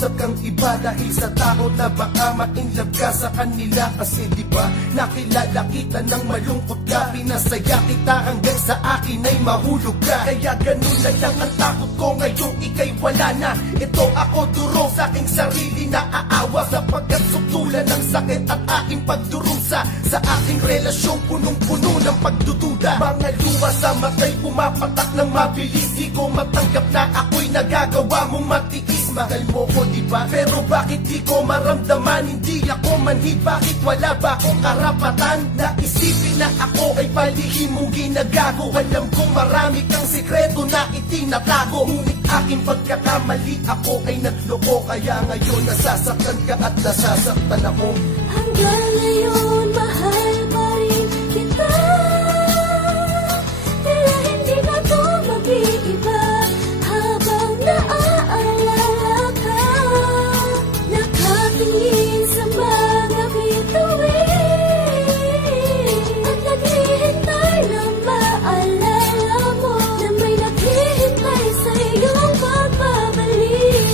Nakausap kang iba dahil sa takot na baka ma-inlove ka sa kanila. Kasi diba, nakilala kita ng malungkot ka. Pinasaya kita hanggang sa akin ay mahulog ka. Kaya ganun na lang ang takot ko ngayong ika'y wala na. Ito ako durong sa aking sarili na aawa, sapagkat suktulan ng sakit at aking pagdurusa. Sa aking relasyong punong-puno ng pagdududa. Mga luha sa matay pumapatak ng mabilis. Di ko matanggap na ako'y nagagawa mong matiis. Mahal mo ko diba? Pero bakit di ko maramdaman? Hindi ako manhid, bakit wala ba akong karapatan? Na isipin na ako ay palihim mong ginagago. Alam kong marami kang sikreto na itinatago. Ngunit aking pagkakamali, ako ay nagloko. Kaya ngayon nasasaktan ka at nasasaktan ako. Hanggang